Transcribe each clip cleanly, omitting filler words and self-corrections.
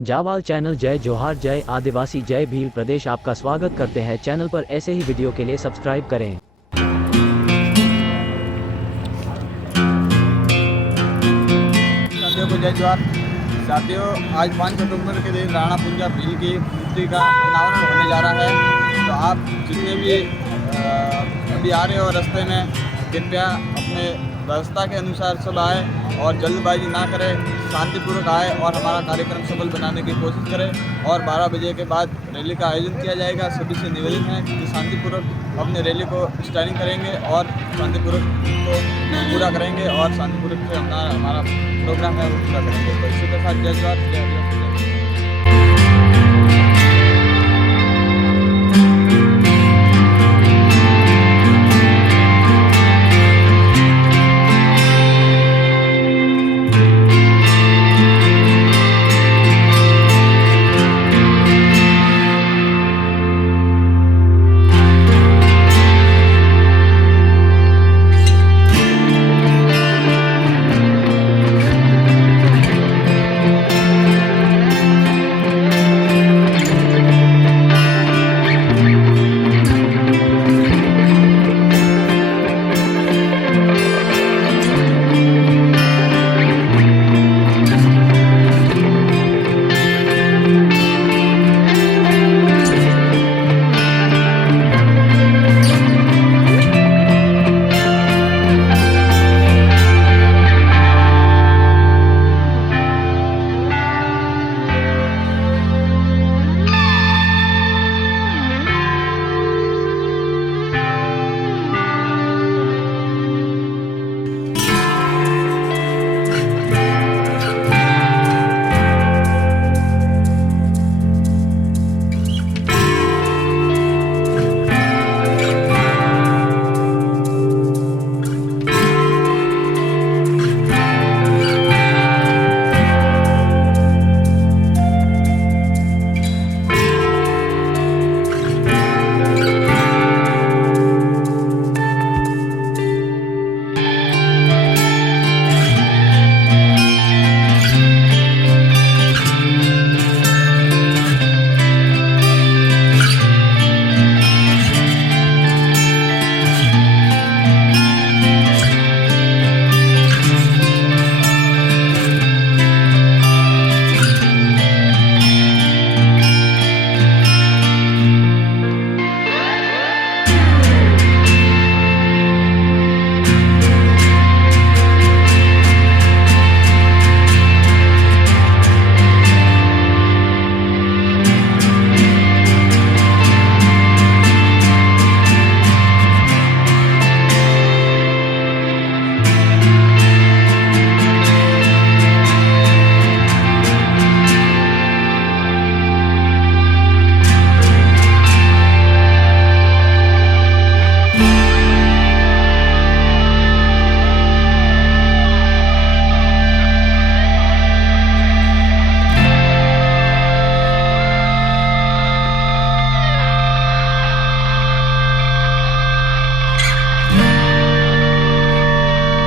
Jawal channel जय जोहार जय आदिवासी जय भील प्रदेश आपका स्वागत करते हैं। चैनल पर ऐसे ही वीडियो के लिए सब्सक्राइब करें। साथियों को जय जोहार। साथियों, आज 5 सितंबर के दिन राणा पुंजा भील की मूर्ति का अनावरण होने जा रहा है। तो आप जितने भी अभी आ रहे हो रास्ते में, कृपया अपने व्यवस्था के अनुसार सब आए और जल्दबाजी ना करें, शांतिपूर्वक आए और हमारा कार्यक्रम सफल बनाने की कोशिश करें। और 12 बजे के बाद रैली का आयोजन किया जाएगा। सभी से निवेदन है कि शांतिपूर्वक अपने रैली को स्टार्टिंग करेंगे और शांतिपूर्वक को पूरा करेंगे और शांतिपूर्वक से हमारा प्रोग्राम है वो पूरा करेंगे। तो इसी के साथ जय जोहार जय हरिओम।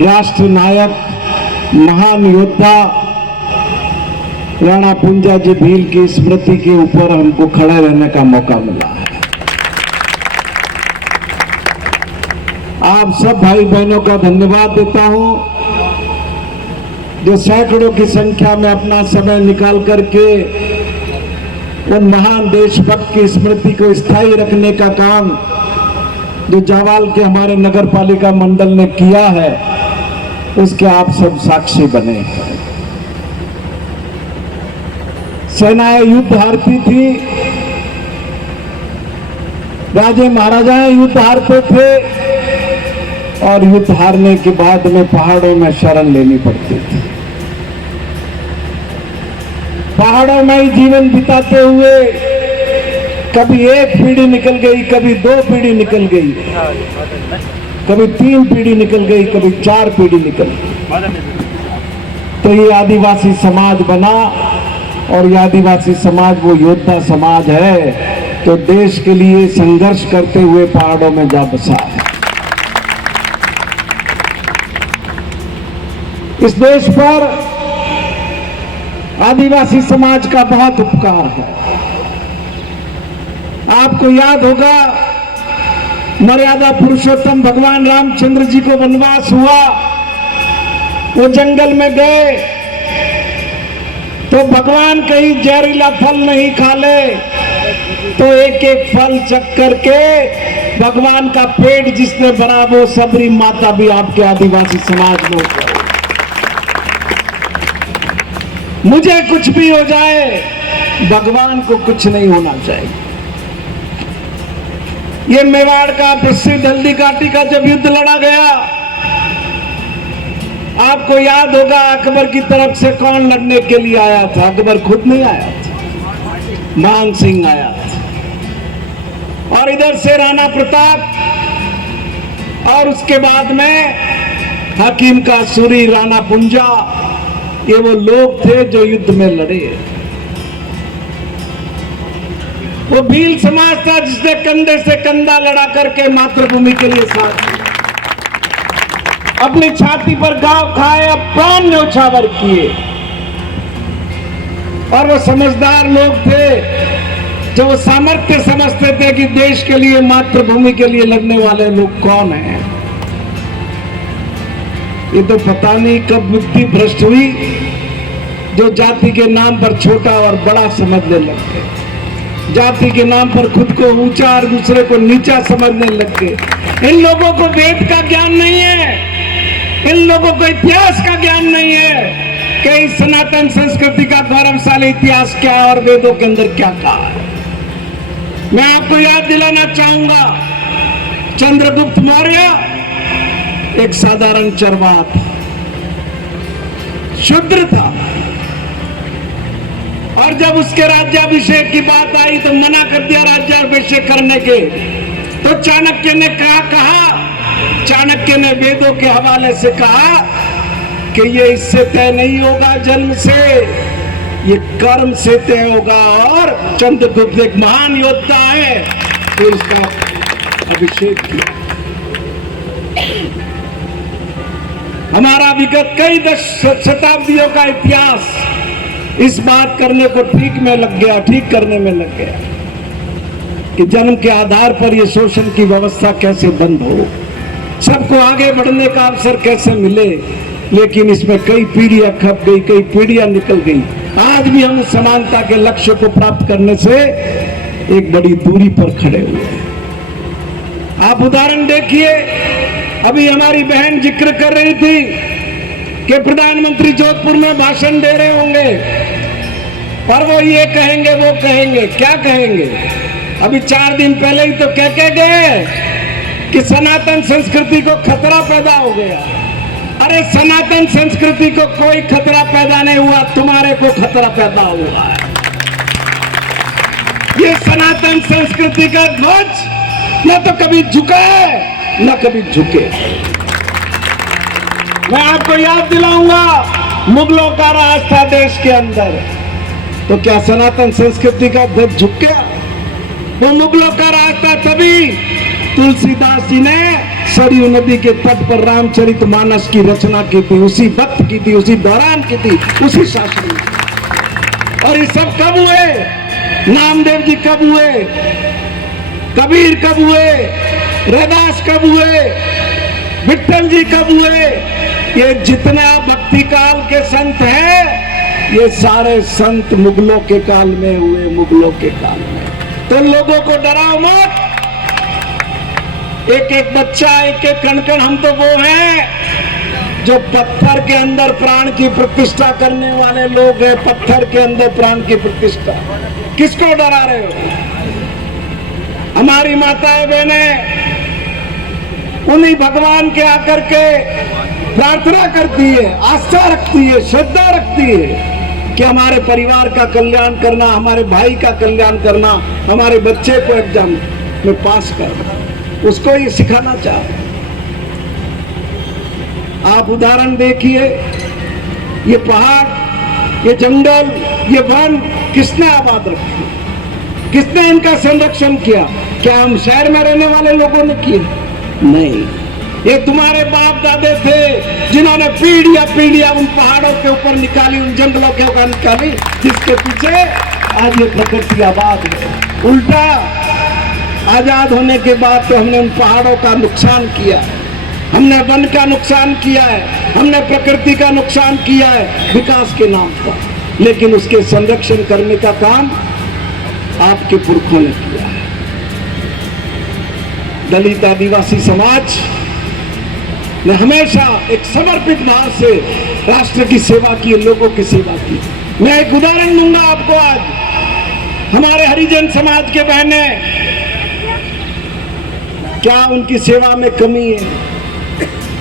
राष्ट्र नायक महान योद्धा राणा पुंजा जी भील की स्मृति के ऊपर हमको खड़े रहने का मौका मिला है। आप सब भाई बहनों का धन्यवाद देता हूं जो सैकड़ों की संख्या में अपना समय निकाल करके उन महान देशभक्त की स्मृति को स्थायी रखने का काम जो जावाल के हमारे नगर पालिका मंडल ने किया है उसके आप सब साक्षी बने। सेनाएं युद्ध हारती थी, राजे महाराजाएं युद्ध हारते थे और युद्ध हारने के बाद में पहाड़ों में शरण लेनी पड़ती थी। पहाड़ों में ही जीवन बिताते हुए कभी एक पीढ़ी निकल गई, कभी 2 पीढ़ी निकल गई, कभी 3 पीढ़ी निकल गई, कभी 4 पीढ़ी निकल गई। तो ये आदिवासी समाज बना और ये आदिवासी समाज वो योद्धा समाज है तो देश के लिए संघर्ष करते हुए पहाड़ों में जा बसा है। इस देश पर आदिवासी समाज का बहुत उपकार है। आपको याद होगा, मर्यादा पुरुषोत्तम भगवान रामचंद्र जी को वनवास हुआ, वो जंगल में गए तो भगवान कहीं जहरीला फल नहीं खा ले, तो एक एक फल चख करके भगवान का पेट जिसने भरा वो सबरी माता भी आपके आदिवासी समाज में। मुझे कुछ भी हो जाए, भगवान को कुछ नहीं होना चाहिए। ये मेवाड़ का प्रसिद्ध हल्दी घाटी का जब युद्ध लड़ा गया, आपको याद होगा अकबर की तरफ से कौन लड़ने के लिए आया था? अकबर खुद नहीं आया था, मान सिंह आया था। और इधर से राणा प्रताप, और उसके बाद में हकीम का सूरी राणा पुंजा, ये वो लोग थे जो युद्ध में लड़े। वो भील समाज था जिसने कंधे से कंधा लड़ा करके मातृभूमि के लिए साथ दिया, अपनी छाती पर घाव खाए, अब प्राण न्यौछावर किए। और वो समझदार लोग थे जो वो सामर्थ्य समझते थे कि देश के लिए, मातृभूमि के लिए लड़ने वाले लोग कौन हैं। ये तो पता नहीं कब बुद्धि भ्रष्ट हुई, जो जाति के नाम पर छोटा और बड़ा समझने लग गए, जाति के नाम पर खुद को ऊंचा और दूसरे को नीचा समझने लग गए। इन लोगों को वेद का ज्ञान नहीं है, इन लोगों को इतिहास का ज्ञान नहीं है कि इस सनातन संस्कृति का गौरवशाली इतिहास क्या है और वेदों के अंदर क्या कहा है। मैं आपको याद दिलाना चाहूंगा, चंद्रगुप्त मौर्य एक साधारण चरवाहा था, शूद्र था, और जब उसके राज्याभिषेक की बात आई तो मना कर दिया राज्याभिषेक करने के। तो चाणक्य ने कहा, चाणक्य ने वेदों के हवाले से कहा कि ये इससे तय नहीं होगा जन्म से, ये कर्म से तय होगा। और चंद्रगुप्त एक महान योद्धा है, तो उसका अभिषेक किया। हमारा विगत कई शताब्दियों का इतिहास इस बात करने को ठीक करने में लग गया कि जन्म के आधार पर ये शोषण की व्यवस्था कैसे बंद हो, सबको आगे बढ़ने का अवसर कैसे मिले। लेकिन इसमें कई पीढ़ियां खप गई, कई पीढ़ियां निकल गई। आज भी हम समानता के लक्ष्य को प्राप्त करने से एक बड़ी दूरी पर खड़े हुए हैं। आप उदाहरण देखिए, अभी हमारी बहन जिक्र कर रही थी कि प्रधानमंत्री जोधपुर में भाषण दे रहे होंगे, पर वो ये कहेंगे, वो कहेंगे, क्या कहेंगे? अभी 4 दिन पहले ही तो कह के गए कि सनातन संस्कृति को खतरा पैदा हो गया। अरे सनातन संस्कृति को कोई खतरा पैदा नहीं हुआ, तुम्हारे को खतरा पैदा हुआ है। ये सनातन संस्कृति का ध्वज न तो कभी झुका है न कभी झुके। मैं आपको याद दिलाऊंगा, मुगलों का राज था देश के अंदर, तो क्या सनातन संस्कृति का ध्वज झुक गया? वो मुगलों का राज था, तभी तुलसीदास जी ने सरयू नदी के तट पर रामचरितमानस की रचना की थी, उसी वक्त की थी, उसी दौरान की थी, उसी शासन में। और ये सब कब हुए? नामदेव जी कब हुए? कबीर कब हुए? रैदास कब हुए? विठल जी कब हुए? ये जितना भक्ति काल के संत हैं, ये सारे संत मुगलों के काल में हुए, मुगलों के काल में। तो लोगों को डराओ मत, एक एक बच्चा, एक एक कण-कण, हम तो वो हैं जो पत्थर के अंदर प्राण की प्रतिष्ठा करने वाले लोग हैं। पत्थर के अंदर प्राण की प्रतिष्ठा, किसको डरा रहे हो? हमारी माताएं बहनें उन्हीं भगवान के आकर के प्रार्थना करती है, आस्था रखती है, श्रद्धा रखती है कि हमारे परिवार का कल्याण करना, हमारे भाई का कल्याण करना, हमारे बच्चे को एग्जाम में पास करना, उसको ये सिखाना चाहते। आप उदाहरण देखिए, ये पहाड़, ये जंगल, ये वन किसने आबाद रखे? किसने इनका संरक्षण किया? क्या हम शहर में रहने वाले लोगों ने किया? नहीं, ये तुम्हारे बाप दादे थे जिन्होंने पीढ़ियां उन पहाड़ों के ऊपर निकाली, उन जंगलों के ऊपर निकाली, जिसके पीछे आज ये प्रकृति आबाद है। उल्टा आजाद होने के बाद तो हमने उन पहाड़ों का नुकसान किया है, हमने वन का नुकसान किया है, हमने प्रकृति का नुकसान किया है विकास के नाम पर, लेकिन उसके संरक्षण करने का काम आपके पुरखों ने किया है। दलित आदिवासी समाज ने हमेशा एक समर्पित भाव से राष्ट्र की सेवा की, लोगों की सेवा की। मैं एक उदाहरण दूंगा आपको। आज हमारे हरिजन समाज के बहनें, क्या उनकी सेवा में कमी है?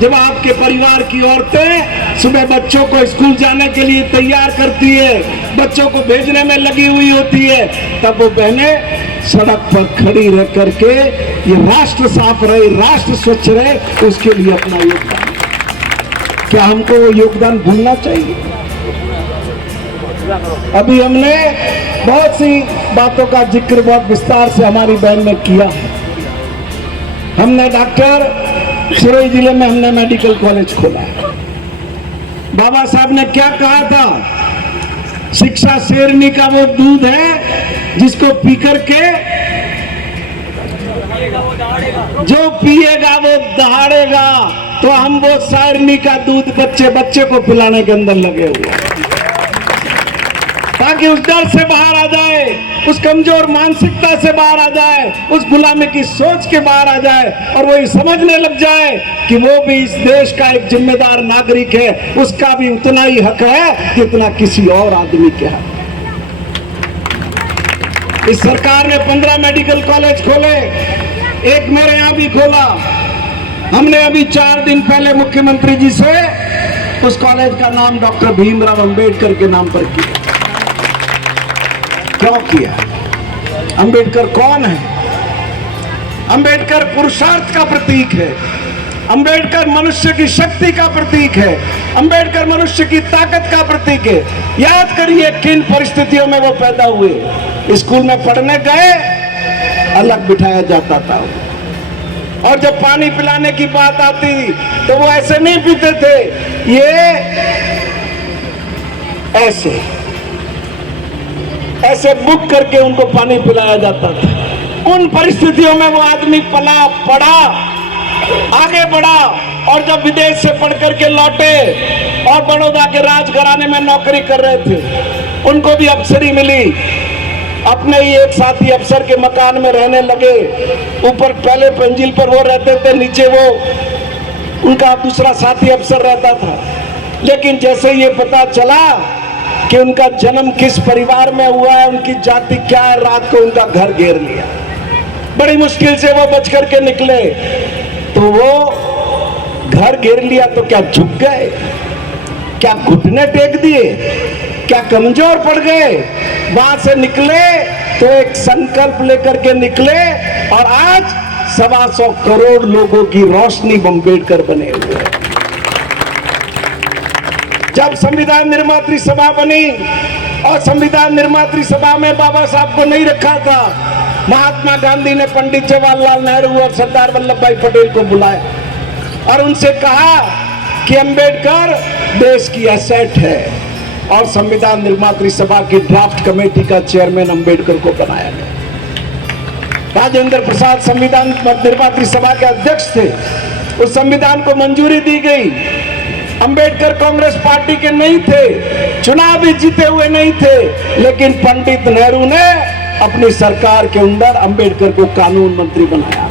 जब आपके परिवार की औरतें सुबह बच्चों को स्कूल जाने के लिए तैयार करती है, बच्चों को भेजने में लगी हुई होती है, तब वो बहनें सड़क पर खड़ी रह करके ये राष्ट्र साफ रहे, राष्ट्र स्वच्छ रहे, उसके लिए अपना योगदान। क्या हमको वो योगदान भूलना चाहिए? अभी हमने बहुत सी बातों का जिक्र बहुत विस्तार से हमारी बहन ने किया। हमने डॉक्टर सिरोही जिले में हमने मेडिकल कॉलेज खोला है। बाबा साहब ने क्या कहा था? शिक्षा शेरनी का वो दूध है जिसको पी करके जो पिएगा वो दहाड़ेगा। तो हम वो शेरनी का दूध बच्चे को पिलाने के अंदर लगे हुए हैं, ताकि उस डर से बाहर आ जाए, उस कमजोर मानसिकता से बाहर आ जाए, उस गुलामी की सोच के बाहर आ जाए, और वो ये समझने लग जाए कि वो भी इस देश का एक जिम्मेदार नागरिक है, उसका भी उतना ही हक है जितना किसी और आदमी के हक। इस सरकार ने 15 मेडिकल कॉलेज खोले, एक मेरे यहाँ भी खोला। हमने अभी 4 दिन पहले मुख्यमंत्री जी से उस कॉलेज का नाम डॉक्टर भीमराव अंबेडकर के नाम पर किया। क्यों किया? अंबेडकर कौन है? अंबेडकर पुरुषार्थ का प्रतीक है, अंबेडकर मनुष्य की शक्ति का प्रतीक है, अंबेडकर मनुष्य की ताकत का प्रतीक है। याद करिए किन परिस्थितियों में वो पैदा हुए। स्कूल में पढ़ने गए, अलग बिठाया जाता था, और जब पानी पिलाने की बात आती तो वो ऐसे नहीं पीते थे, ये ऐसे बुक करके उनको पानी पिलाया जाता था। उन परिस्थितियों में वो आदमी पला, पढ़ा, आगे बढ़ा, और जब विदेश से पढ़ करके लौटे और बड़ौदा के राजघराने में नौकरी कर रहे थे, उनको भी अफसरी मिली। अपने ही एक साथी अफसर के मकान में रहने लगे। ऊपर पहले मंजिल पर वो रहते थे, नीचे वो उनका दूसरा साथी अफसर रहता था। लेकिन जैसे ये पता चला कि उनका जन्म किस परिवार में हुआ है, उनकी जाति क्या है, रात को उनका घर घेर लिया। बड़ी मुश्किल से वो बच करके निकले, तो वो घर घेर लिया तो क्या झुक गए? क्या घुटने टेक दिए? क्या कमजोर पड़ गए? वहां से निकले तो एक संकल्प लेकर के निकले, और आज 125 करोड़ लोगों की रोशनी अम्बेडकर बने हुए। जब संविधान निर्मात्री सभा बनी, और संविधान निर्मात्री सभा में बाबा साहब को नहीं रखा था, महात्मा गांधी ने पंडित जवाहरलाल नेहरू और सरदार वल्लभ भाई पटेल को बुलाया और उनसे कहा कि अंबेडकर देश की एसेट है, और संविधान निर्मात्री सभा की ड्राफ्ट कमेटी का चेयरमैन अंबेडकर को बनाया गया। राजेंद्र प्रसाद संविधान निर्मात्री सभा के अध्यक्ष थे। उस संविधान को मंजूरी दी गई। अंबेडकर कांग्रेस पार्टी के नहीं थे, चुनाव भी जीते हुए नहीं थे, लेकिन पंडित नेहरू ने अपनी सरकार के अंदर अंबेडकर को कानून मंत्री बनाया।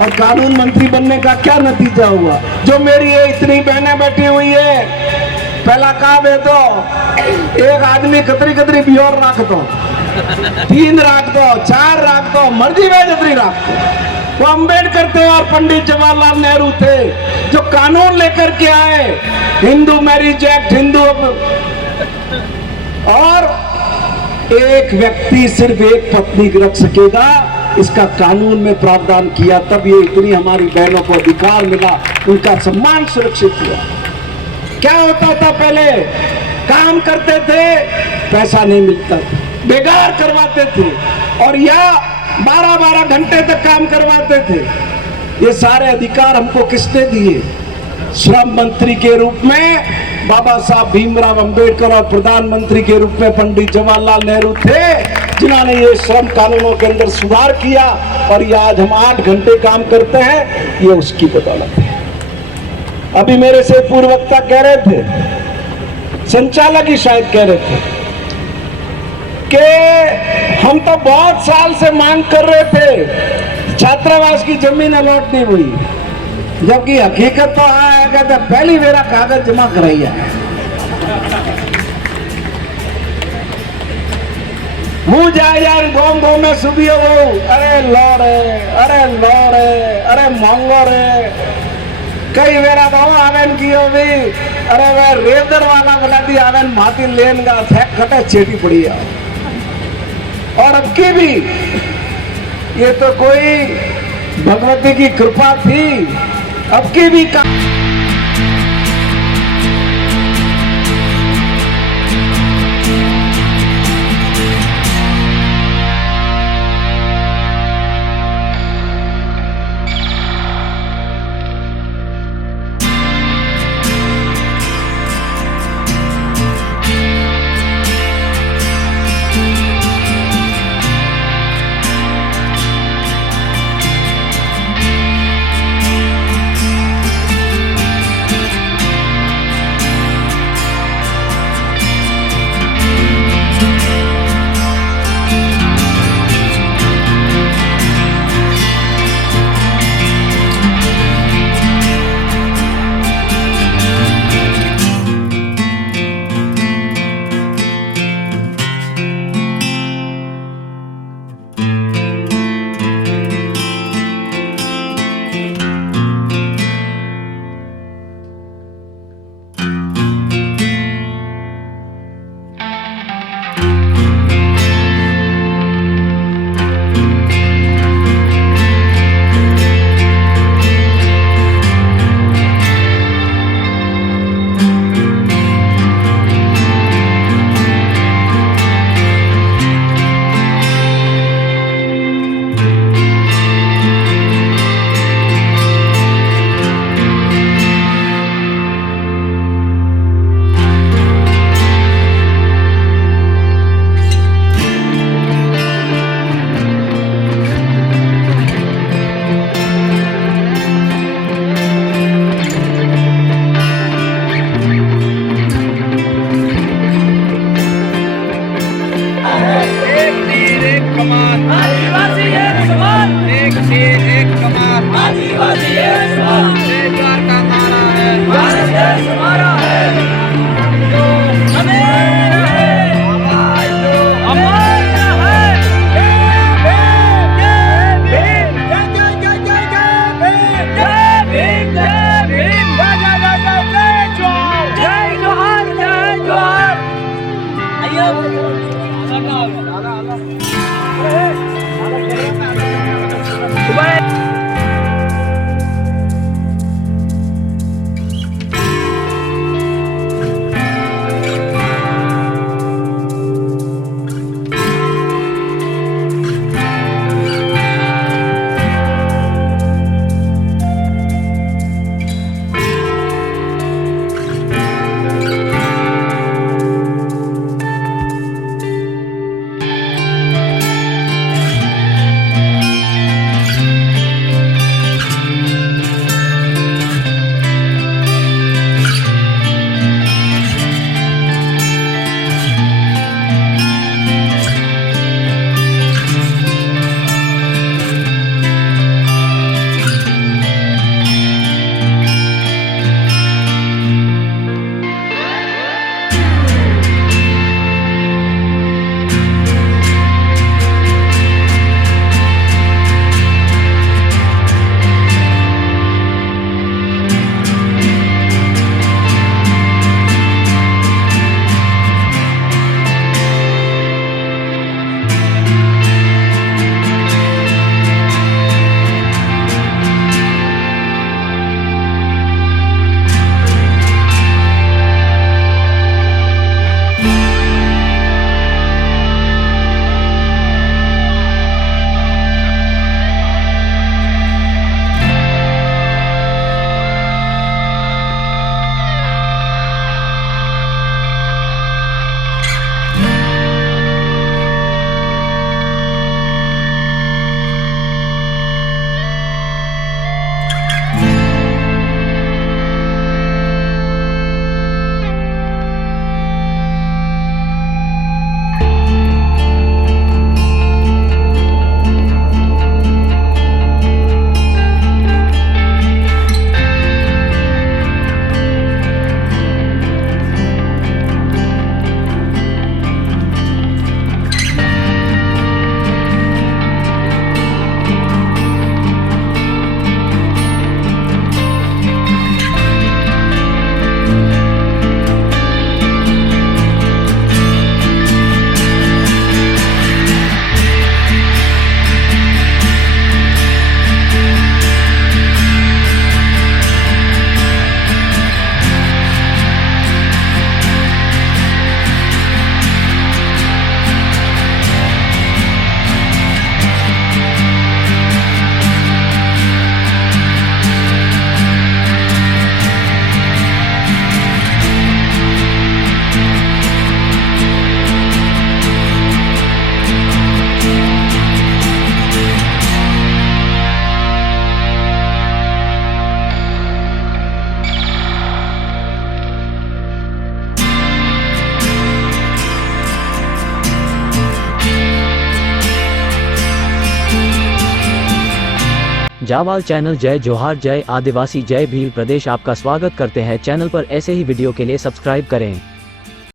और कानून मंत्री बनने का क्या नतीजा हुआ? जो मेरी ये इतनी बहनें बैठी हुई है, पहला काम है तो एक आदमी कतरी कतरी बियोर रख दो, 3 रख दो, 4 रख दो, मर्जी में जतरी रख दो। वो अंबेडकर थे और पंडित जवाहरलाल नेहरू थे जो कानून लेकर के आए, हिंदू मैरिज एक्ट, हिंदू, और एक व्यक्ति सिर्फ एक पत्नी रख सकेगा, इसका कानून में प्रावधान किया। तब ये इतनी हमारी बहनों को अधिकार मिला, उनका सम्मान सुरक्षित हुआ। क्या होता था पहले? काम करते थे, पैसा नहीं मिलता था, बेगार करवाते थे, और या 12-12 घंटे तक काम करवाते थे। ये सारे अधिकार हमको किसने दिए? श्रम मंत्री के रूप में बाबा साहब भीमराव अंबेडकर और प्रधानमंत्री के रूप में पंडित जवाहरलाल नेहरू थे, जिन्होंने ये श्रम कानूनों के अंदर सुधार किया। और ये आज हम 8 घंटे काम करते हैं, ये उसकी बदौलत है। अभी मेरे से पूर्ववक्ता कह रहे थे, संचालक ही शायद कह रहे थे कि हम तो बहुत साल से मांग कर रहे थे छात्रावास की जमीन अलॉट नहीं हुई, जबकि हकीकत तो है कहते पहली मेरा कागज जमा कराइए। मुंह जाए यार गाँव गाँव में सुबियो, अरे लौड़े, अरे लौड़े, अरे मांगो रे, कई मेरा गाँव आवेन कियो भी, अरे वह रेदर वाला बना दी आवेन माती लेन का थे कटे चेटी पड़ी है। और अब की भी ये तो कोई भगवती की कृपा थी, अब की भी जावाल चैनल जय जोहार जय आदिवासी जय भील प्रदेश आपका स्वागत करते हैं। चैनल पर ऐसे ही वीडियो के लिए सब्सक्राइब करें।